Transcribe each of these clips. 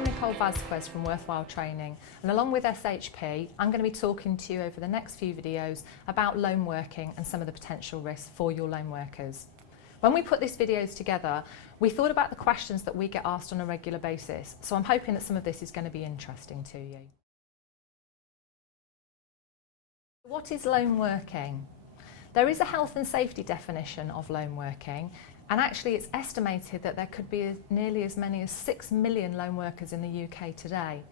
I'm Nicole Vazquez from Worthwhile Training, and along with SHP, I'm going to be talking to you over the next few videos about lone working and some of the potential risks for your lone workers. When we put these videos together, we thought about the questions that we get asked on a regular basis, so I'm hoping that some of this is going to be interesting to you. What is lone working? There is a health and safety definition of lone working, and actually it's estimated that there could be nearly as many as 6 million lone workers in the UK today.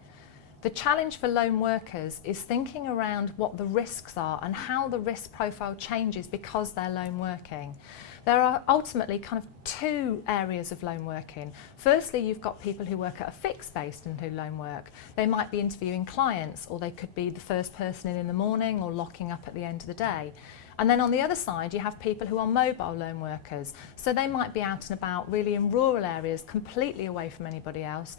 The challenge for lone workers is thinking around what the risks are and how the risk profile changes because they're lone working. There are ultimately kind of two areas of lone working. Firstly, you've got people who work at a fixed base and who lone work. They might be interviewing clients, or they could be the first person in the morning or locking up at the end of the day. And then on the other side, you have people who are mobile lone workers. So they might be out and about really in rural areas, completely away from anybody else,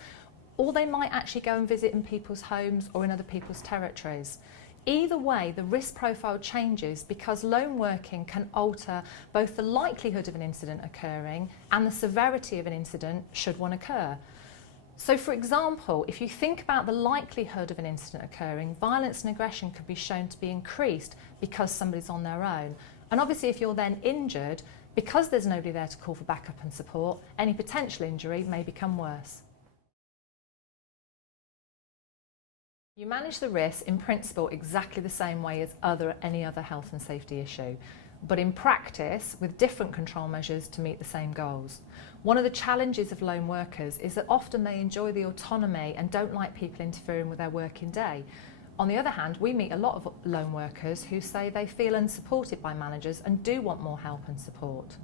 or they might actually go and visit in people's homes or in other people's territories. Either way, the risk profile changes because lone working can alter both the likelihood of an incident occurring and the severity of an incident should one occur. So for example, if you think about the likelihood of an incident occurring, violence and aggression could be shown to be increased because somebody's on their own. And obviously if you're then injured, because there's nobody there to call for backup and support, any potential injury may become worse. You manage the risk in principle exactly the same way as any other health and safety issue, but in practice with different control measures to meet the same goals. One of the challenges of lone workers is that often they enjoy the autonomy and don't like people interfering with their working day. On the other hand, we meet a lot of lone workers who say they feel unsupported by managers and do want more help and support.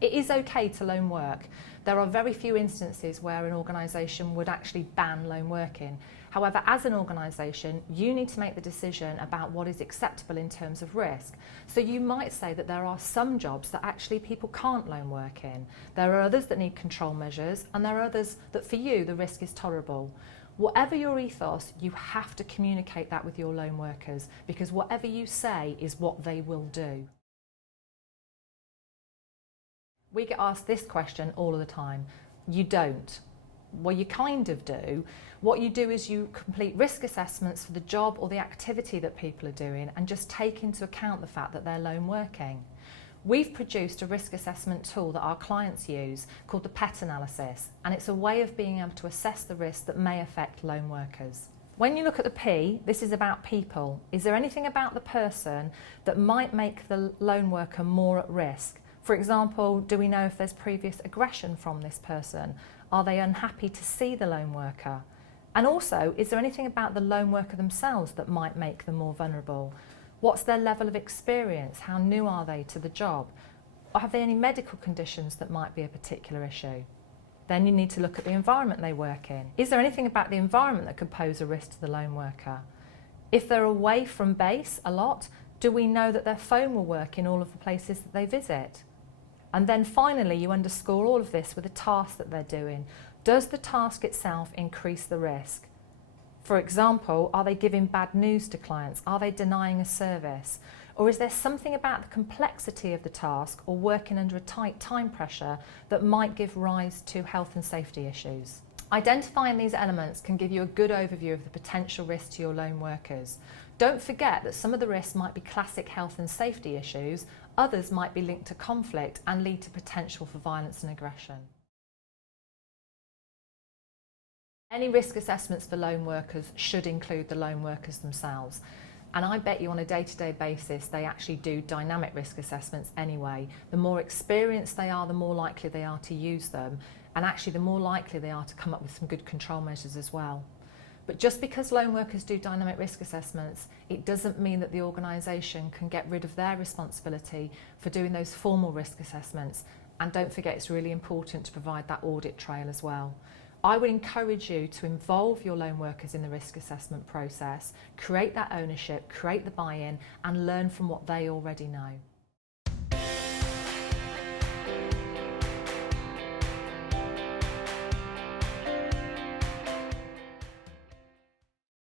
It is okay to lone work. There are very few instances where an organisation would actually ban lone working. However, as an organisation, you need to make the decision about what is acceptable in terms of risk. So you might say that there are some jobs that actually people can't lone work in. There are others that need control measures, and there are others that for you the risk is tolerable. Whatever your ethos, you have to communicate that with your lone workers, because whatever you say is what they will do. We get asked this question all of the time. You don't. Well, you kind of do. What you do is you complete risk assessments for the job or the activity that people are doing and just take into account the fact that they're lone working. We've produced a risk assessment tool that our clients use called the P.E.T analysis, and it's a way of being able to assess the risks that may affect lone workers. When you look at the P, this is about people. Is there anything about the person that might make the lone worker more at risk? For example, do we know if there's previous aggression from this person? Are they unhappy to see the lone worker? And also, is there anything about the lone worker themselves that might make them more vulnerable? What's their level of experience? How new are they to the job? Or have they any medical conditions that might be a particular issue? Then you need to look at the environment they work in. Is there anything about the environment that could pose a risk to the lone worker? If they're away from base a lot, do we know that their phone will work in all of the places that they visit? And then finally, you underscore all of this with a task that they're doing. Does the task itself increase the risk? For example, are they giving bad news to clients? Are they denying a service? Or is there something about the complexity of the task or working under a tight time pressure that might give rise to health and safety issues? Identifying these elements can give you a good overview of the potential risks to your lone workers. Don't forget that some of the risks might be classic health and safety issues, others might be linked to conflict and lead to potential for violence and aggression. Any risk assessments for lone workers should include the lone workers themselves. And I bet you on a day-to-day basis they actually do dynamic risk assessments anyway. The more experienced they are, the more likely they are to use them, and actually the more likely they are to come up with some good control measures as well. But just because lone workers do dynamic risk assessments, it doesn't mean that the organisation can get rid of their responsibility for doing those formal risk assessments. And don't forget, it's really important to provide that audit trail as well. I would encourage you to involve your lone workers in the risk assessment process, create that ownership, create the buy-in, and learn from what they already know.